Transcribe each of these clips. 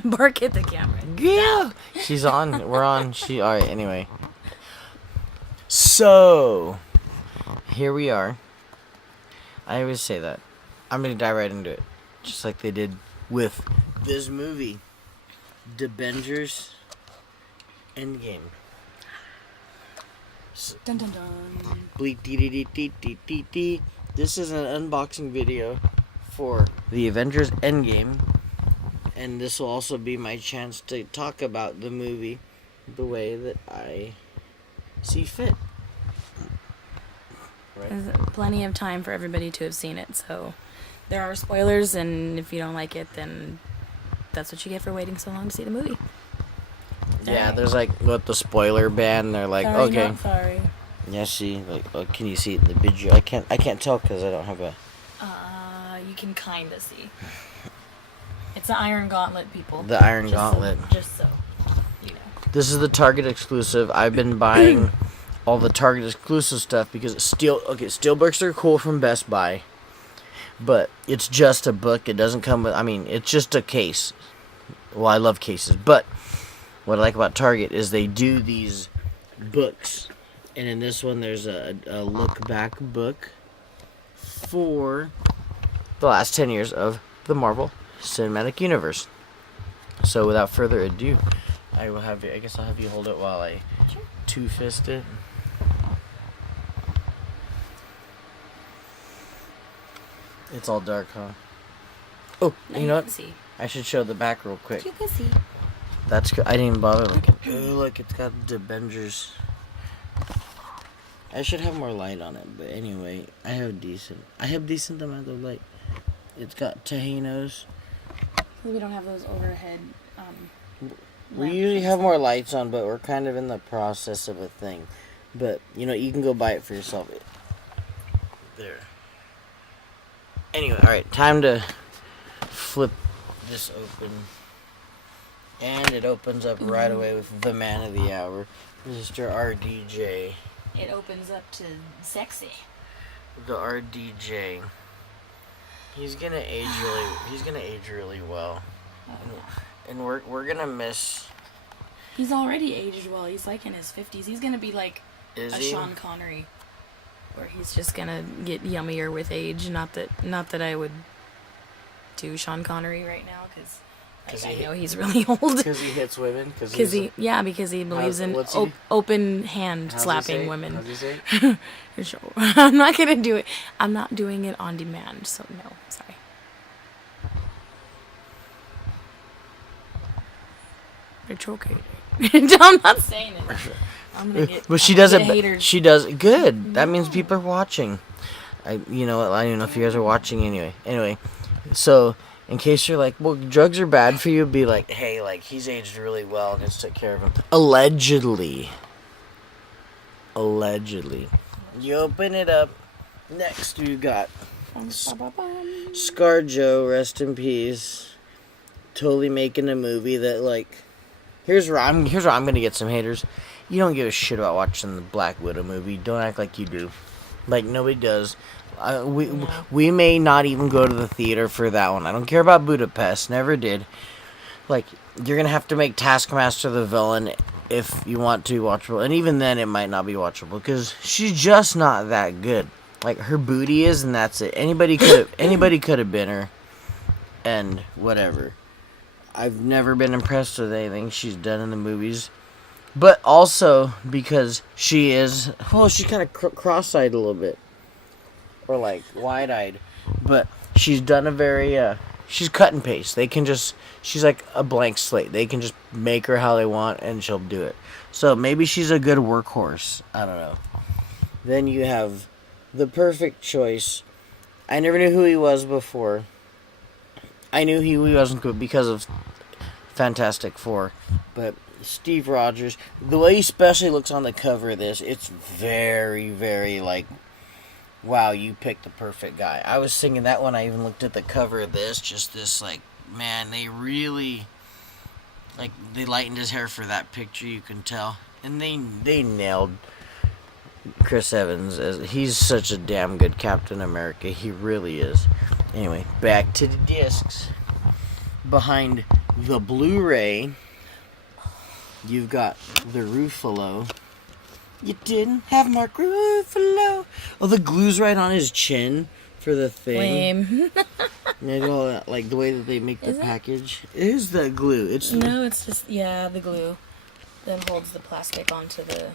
gonna bark at the camera. Yeah. She's on. We're on. Alright, anyway. So, here we are. I always say that. I'm gonna dive right into it. Just like they did with this movie. Avengers EndGame. Dun dun dun. Bleep dee dee dee dee dee dee. This is an unboxing video for the Avengers EndGame, and this will also be my chance to talk about the movie the way that I see fit. Right? There's plenty of time for everybody to have seen it, so there are spoilers, and if you don't like it, then that's what you get for waiting so long to see the movie. Yeah, there's like what the spoiler ban. They're like, Sorry, okay, not sorry. yeah, see, like, oh, can you see it in the video? I can't tell because I don't have a. You can kinda see. It's the Iron Gauntlet, people. The Iron Gauntlet. Just so you know. This is the Target exclusive. I've been buying all the Target exclusive stuff because it's steelbooks are cool from Best Buy, but it's just a book. It doesn't come with. I mean, it's just a case. Well, I love cases, but what I like about Target is they do these books, and in this one, there's a look back book for the last 10 years of the Marvel Cinematic Universe. So, without further ado, I guess I'll have you hold it while I two-fist it. It's all dark, huh? Oh, you know what? See. I should show the back real quick. You can see. That's good. I didn't even bother looking. Oh, look, it's got the Avengers. I should have more light on it, but anyway, I have decent amount of light. It's got Tajinos. We don't have those overhead. We usually have more lights on, but we're kind of in the process of a thing. But, you know, you can go buy it for yourself. There. Anyway, alright, time to flip this open. And it opens up right away with the man of the hour, Mr. RDJ. It opens up to sexy. The RDJ. He's gonna age really well. And we're gonna miss. He's already aged well. He's like in his 50s. He's gonna be like Is a he? Sean Connery, where he's just gonna get yummier with age. Not that I would do Sean Connery right now, because I know he's really old. Because he hits women. Because he believes in open hand slapping women. How's he say it? I'm not gonna do it. I'm not doing it on demand. So no, sorry. It's okay. I'm not saying it. I'm gonna get. But she does it. Haters. She does it good. That means people are watching. You know what? I don't know if you guys are watching anyway. Anyway, so in case you're like, well, drugs are bad for you, be like, hey, like he's aged really well and just took care of him. Allegedly. You open it up. Next, we got ScarJo, rest in peace. Totally making a movie that like. Here's where I'm gonna get some haters. You don't give a shit about watching the Black Widow movie. Don't act like you do. Like nobody does. We may not even go to the theater for that one. I don't care about Budapest. Never did. Like you're gonna have to make Taskmaster the villain if you want to watchable, and even then it might not be watchable because she's just not that good. Like her booty is, and that's it. Anybody could have been her, and whatever. I've never been impressed with anything she's done in the movies. But also because she is... Well, she's kind of cross-eyed a little bit. Or like wide-eyed. But she's done a very... she's cut and paste. They can just... She's like a blank slate. They can just make her how they want and she'll do it. So maybe she's a good workhorse. I don't know. Then you have the perfect choice. I never knew who he was before. I knew he wasn't good because of Fantastic Four, but Steve Rogers, the way he especially looks on the cover of this, it's very, very like, wow, you picked the perfect guy. I was thinking that when I even looked at the cover of this, just this like, man, they really, like, they lightened his hair for that picture, you can tell, and they nailed Chris Evans. He's such a damn good Captain America. He really is. Anyway, back to the discs. Behind the Blu-ray. You've got the Ruffalo. You didn't have Mark Ruffalo. Oh, the glue's right on his chin for the thing. Lame. Like the way that they make the package. It is the glue. No, it's just the glue that holds the plastic onto the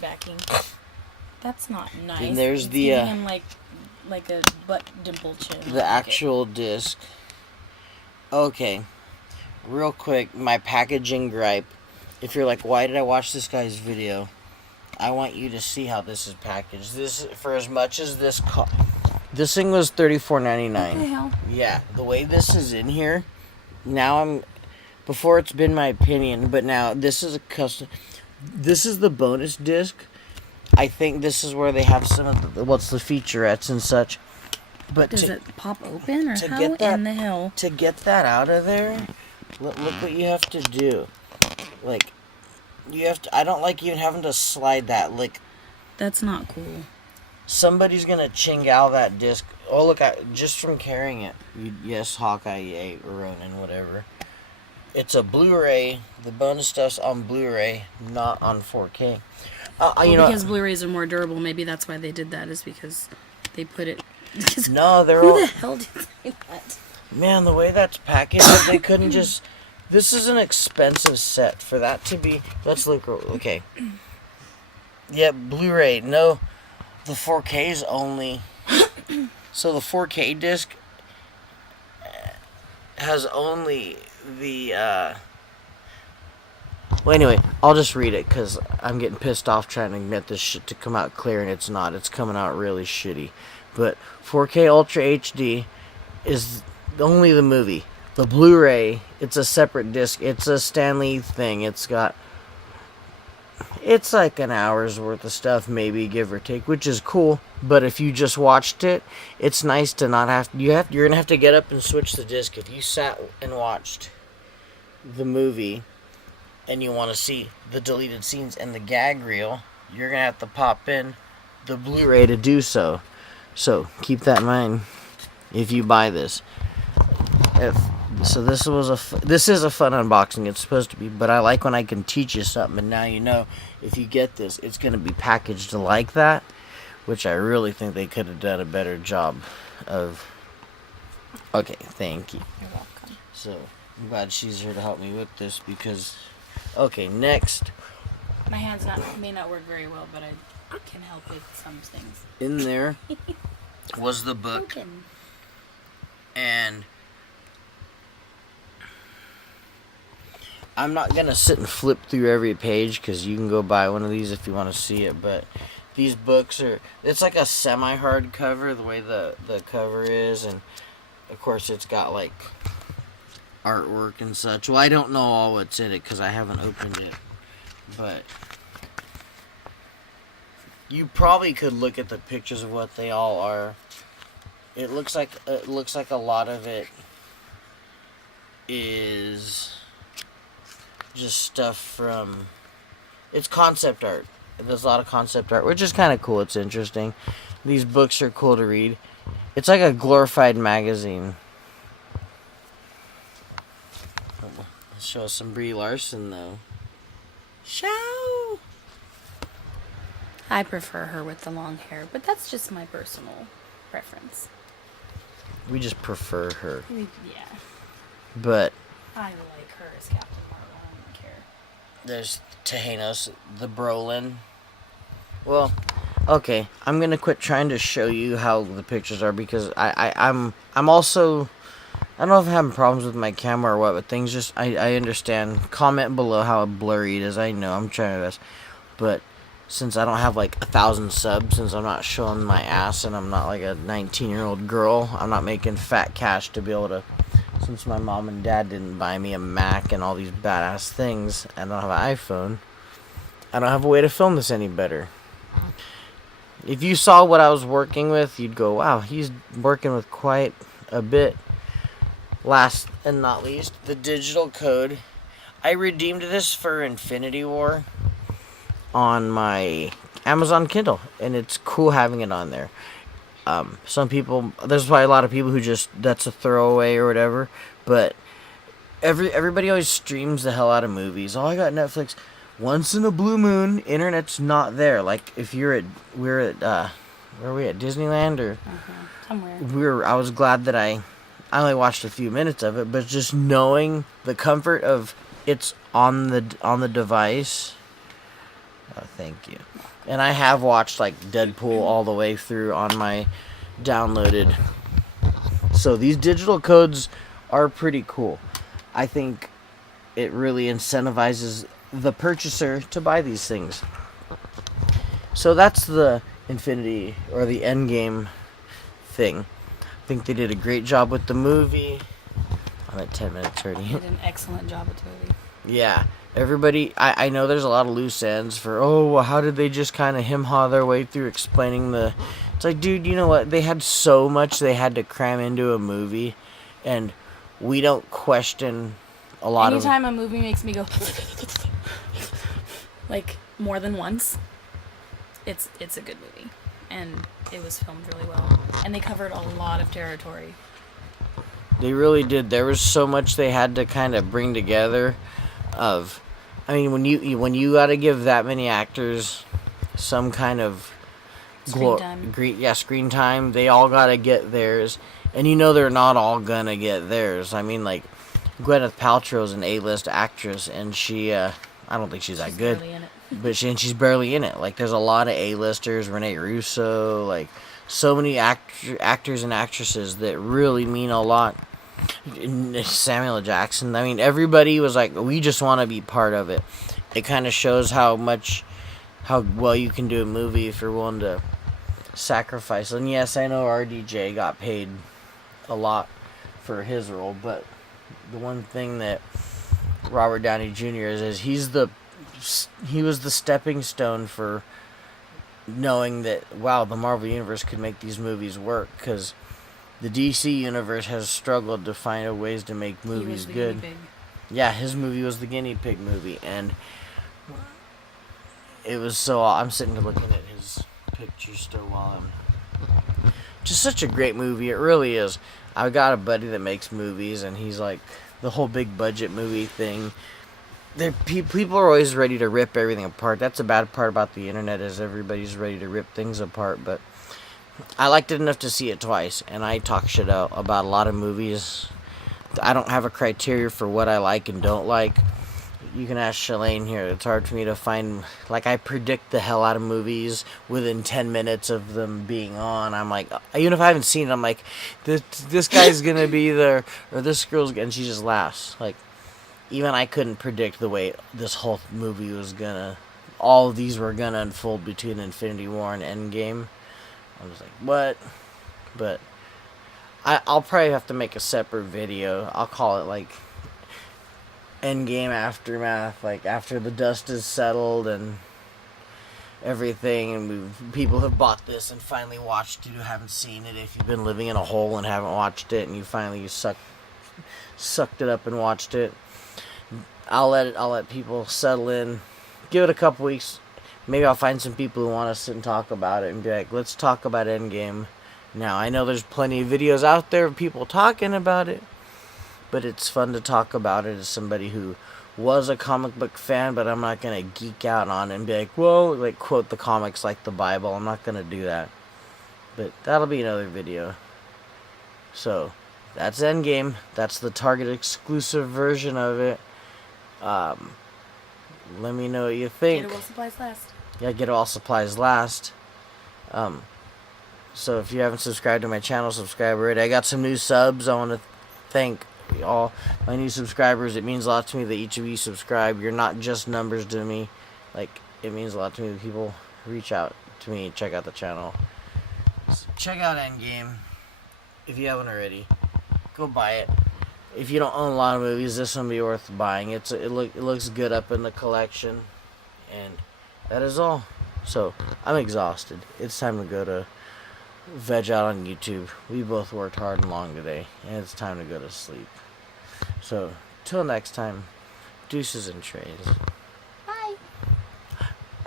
backing. That's not nice. And there's it's the him like a butt dimple chin. The actual disc. Okay, real quick, my packaging gripe. If you're like, why did I watch this guy's video? I want you to see how this is packaged. This, for as much as this this thing was $34.99. What the hell? Yeah, the way this is in here. Now before it's been my opinion, but now this is a custom. This is the bonus disc. I think this is where they have some of the featurettes and such. But does it pop open or how get that, in the hell? To get that out of there, look what you have to do. Like, you have to. I don't like even having to slide that. Like, that's not cool. Somebody's gonna chingal that disc. Oh look, just from carrying it. Yes, Hawkeye, yay, Ronin, whatever. It's a Blu-ray. The bonus stuff's on Blu-ray, not on 4K. Because Blu-rays are more durable. Maybe that's why they did that. Is because they put it. No, they're who all. The hell did they do that? Man, the way that's packaged, they couldn't just. This is an expensive set for that to be. Let's look. Okay. Yeah, Blu-ray. No, the 4K is only. So the 4K disc has only the. Well, anyway, I'll just read it because I'm getting pissed off trying to get this shit to come out clear, and it's not. It's coming out really shitty. But 4K Ultra HD is only the movie. The Blu-ray, it's a separate disc. It's a Stanley thing. It's like an hour's worth of stuff, maybe, give or take, which is cool. But if you just watched it, it's nice to not have. You're gonna have to get up and switch the disc. If you sat and watched the movie, and you want to see the deleted scenes and the gag reel, you're gonna have to pop in the Blu-ray to do so. So keep that in mind if you buy this. This is a fun unboxing. It's supposed to be, but I like when I can teach you something. And now you know if you get this, it's gonna be packaged like that, which I really think they could have done a better job of. Okay, thank you. You're welcome. So I'm glad she's here to help me with this because. Okay, next. My hands may not work very well, but I can help with some things. In there was the book, and I'm not gonna sit and flip through every page because you can go buy one of these if you want to see it. But these books it's like a semi-hard cover the way the cover is, and of course it's got like artwork and such. Well, I don't know all what's in it because I haven't opened it, but you probably could look at the pictures of what they all are. It looks like a lot of it is just stuff from. It's concept art. There's a lot of concept art, which is kind of cool. It's interesting. These books are cool to read. It's like a glorified magazine. Let's show us some Brie Larson, though. Show! I prefer her with the long hair, but that's just my personal preference. We just prefer her. Yeah. But I like her as Captain Marvel. I don't care. There's Tejanos, the Brolin. Well, okay. I'm gonna quit trying to show you how the pictures are because I'm also. I don't know if I'm having problems with my camera or what, but things just I understand. Comment below how blurry it is. I know I'm trying my best, but since I don't have like 1,000 subs, since I'm not showing my ass and I'm not like a 19-year-old girl, I'm not making fat cash to be able to. Since my mom and dad didn't buy me a Mac and all these badass things, and I don't have an iPhone, I don't have a way to film this any better. If you saw what I was working with, you'd go, wow, he's working with quite a bit. Last and not least, the digital code. I redeemed this for Infinity War on my Amazon Kindle, and it's cool having it on there. Some people, there's probably a lot of people who just, that's a throwaway or whatever, but everybody always streams the hell out of movies. Oh, I got Netflix. Once in a blue moon, internet's not there. Like if we're at where are we at, Disneyland or somewhere. I was glad that I only watched a few minutes of it, but just knowing the comfort of it's on the device. Oh, thank you. And I have watched like Deadpool all the way through on my downloaded. So these digital codes are pretty cool. I think it really incentivizes the purchaser to buy these things. So that's the Infinity or the Endgame thing. I think they did a great job with the movie. I'm at 10 minutes already. They did an excellent job with the movie. Yeah. Everybody, I know there's a lot of loose ends for, well, how did they just kind of hem-haw their way through explaining the... It's like, dude, you know what? They had so much they had to cram into a movie, and we don't question a lot Anytime a movie makes me go... like, more than once, it's a good movie. And it was filmed really well. And they covered a lot of territory. They really did. There was so much they had to kind of bring together of... I mean, when you got to give that many actors some kind of screen time, they all got to get theirs, and they're not all gonna get theirs. I mean, like Gwyneth Paltrow's an A-list actress, and she, I don't think she's that good, barely in it. but she's barely in it. Like, there's a lot of A-listers, Renee Russo, like so many actors and actresses that really mean a lot. Samuel Jackson. I mean, everybody was like, we just want to be part of it. It kind of shows how well you can do a movie if you're willing to sacrifice. And yes, I know RDJ got paid a lot for his role, but the one thing that Robert Downey Jr. is he was the stepping stone for knowing that, wow, the Marvel Universe could make these movies work, because the DC Universe has struggled to find ways to make movies good. Yeah, his movie was the guinea pig movie, and it was so... I'm sitting here looking at his picture still while I'm... Just such a great movie, it really is. I've got a buddy that makes movies, and he's like, the whole big budget movie thing, people are always ready to rip everything apart. That's a bad part about the internet, is everybody's ready to rip things apart, but I liked it enough to see it twice, and I talk shit out about a lot of movies. I don't have a criteria for what I like and don't like. You can ask Cealane here. It's hard for me to find... Like, I predict the hell out of movies within 10 minutes of them being on. I'm like... Even if I haven't seen it, I'm like, this guy's gonna be there, or this girl's... And she just laughs. Like, even I couldn't predict the way this whole movie was gonna... All of these were gonna unfold between Infinity War and Endgame. I was like, what? But I'll probably have to make a separate video. I'll call it like Endgame Aftermath, like after the dust is settled and everything, and people have bought this and finally watched it who haven't seen it. If you've been living in a hole and haven't watched it, and you finally sucked it up and watched it, I'll let people settle in. Give it a couple weeks. Maybe I'll find some people who want to sit and talk about it and be like, let's talk about Endgame. Now, I know there's plenty of videos out there of people talking about it, but it's fun to talk about it as somebody who was a comic book fan, but I'm not going to geek out on it and be like, whoa, like quote the comics like the Bible. I'm not going to do that. But that'll be another video. So, that's Endgame. That's the Target exclusive version of it. Let me know what you think. Get it while supplies last. Yeah, get it while supplies last. So if you haven't subscribed to my channel, subscribe already. I got some new subs. I want to thank all my new subscribers. It means a lot to me that each of you subscribe. You're not just numbers to me. Like, it means a lot to me that people reach out to me and check out the channel. So check out Endgame. If you haven't already, go buy it. If you don't own a lot of movies, this one will be worth buying. It looks good up in the collection. And that is all. So, I'm exhausted. It's time to go to veg out on YouTube. We both worked hard and long today, and it's time to go to sleep. So, till next time, deuces and trays. Bye.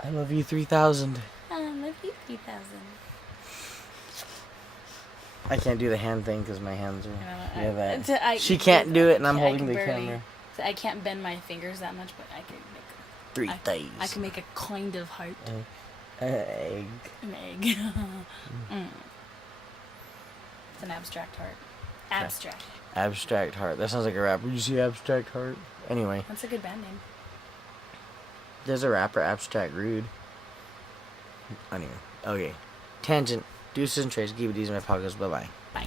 I love you 3000. I love you 3000. I can't do the hand thing because my hands are. I She can't do it, and I'm I holding can the barely- camera. I can't bend my fingers that much, but I can make. 3 days. I can make a kind of heart. Egg. An egg. It's an abstract heart. Abstract. Abstract Heart. That sounds like a rapper. You see Abstract Heart? Anyway, That's a good band name. there's a rapper, Abstract Rude. Anyway, okay. Tangent. Deuces and Trace. Keep it easy, my podcast. Bye bye. Bye.